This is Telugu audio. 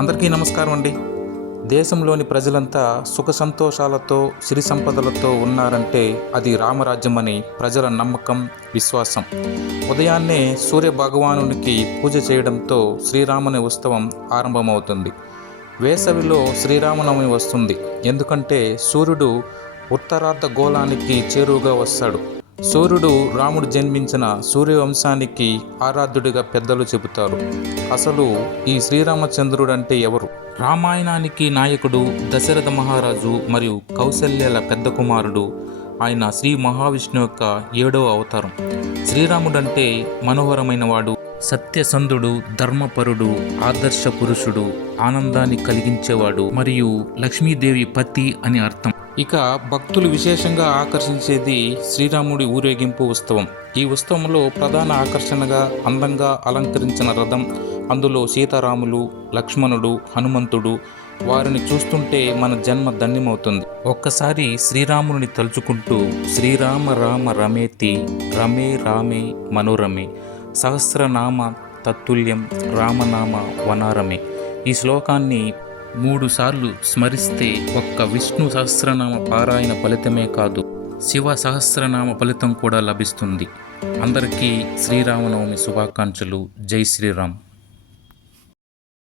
అందరికీ నమస్కారం అండి. దేశంలోని ప్రజలంతా సుఖ సంతోషాలతో సిరి సంపదలతో ఉన్నారంటే అది రామరాజ్యం అని ప్రజల నమ్మకం, విశ్వాసం. ఉదయాన్నే సూర్య భగవానునికి పూజ చేయడంతో శ్రీరాముని ఉత్సవం ఆరంభమవుతుంది. వేసవిలో శ్రీరామనవమి వస్తుంది. ఎందుకంటే సూర్యుడు ఉత్తరార్ధ గోళానికి చేరువగా వస్తాడు. సూర్యుడు రాముడు జన్మించిన సూర్యవంశానికి ఆరాధ్యుడిగా పెద్దలు చెబుతారు. అసలు ఈ శ్రీరామచంద్రుడు అంటే ఎవరు? రామాయణానికి నాయకుడు దశరథ మహారాజు మరియు కౌసల్యల పెద్ద కుమారుడు. ఆయన శ్రీ మహావిష్ణువు యొక్క 7వ అవతారం. శ్రీరాముడంటే మనోహరమైన వాడు, సత్యసంధుడు, ధర్మపరుడు, ఆదర్శ పురుషుడు, ఆనందాన్ని కలిగించేవాడు మరియు లక్ష్మీదేవి పతి అని అర్థం. ఇక భక్తులు విశేషంగా ఆకర్షించేది శ్రీరాముడి ఊరేగింపు ఉత్సవం. ఈ ఉత్సవంలో ప్రధాన ఆకర్షణగా అందంగా అలంకరించిన రథం, అందులో సీతారాములు, లక్ష్మణుడు, హనుమంతుడు. వారిని చూస్తుంటే మన జన్మ ధన్యమవుతుంది. ఒక్కసారి శ్రీరాముని తలుచుకుంటూ శ్రీరామ రామ రమేతి రమే రామే మనోరమే సహస్రనామ తత్తుల్యం రామనామ వనారమే. ఈ శ్లోకాన్ని 3 సార్లు స్మరిస్తే ఒక్క విష్ణు సహస్రనామ పారాయణ ఫలితమే కాదు, శివ సహస్రనామ ఫలితం కూడా లభిస్తుంది. అందరికీ శ్రీరామనవమి శుభాకాంక్షలు. జై శ్రీరామ్.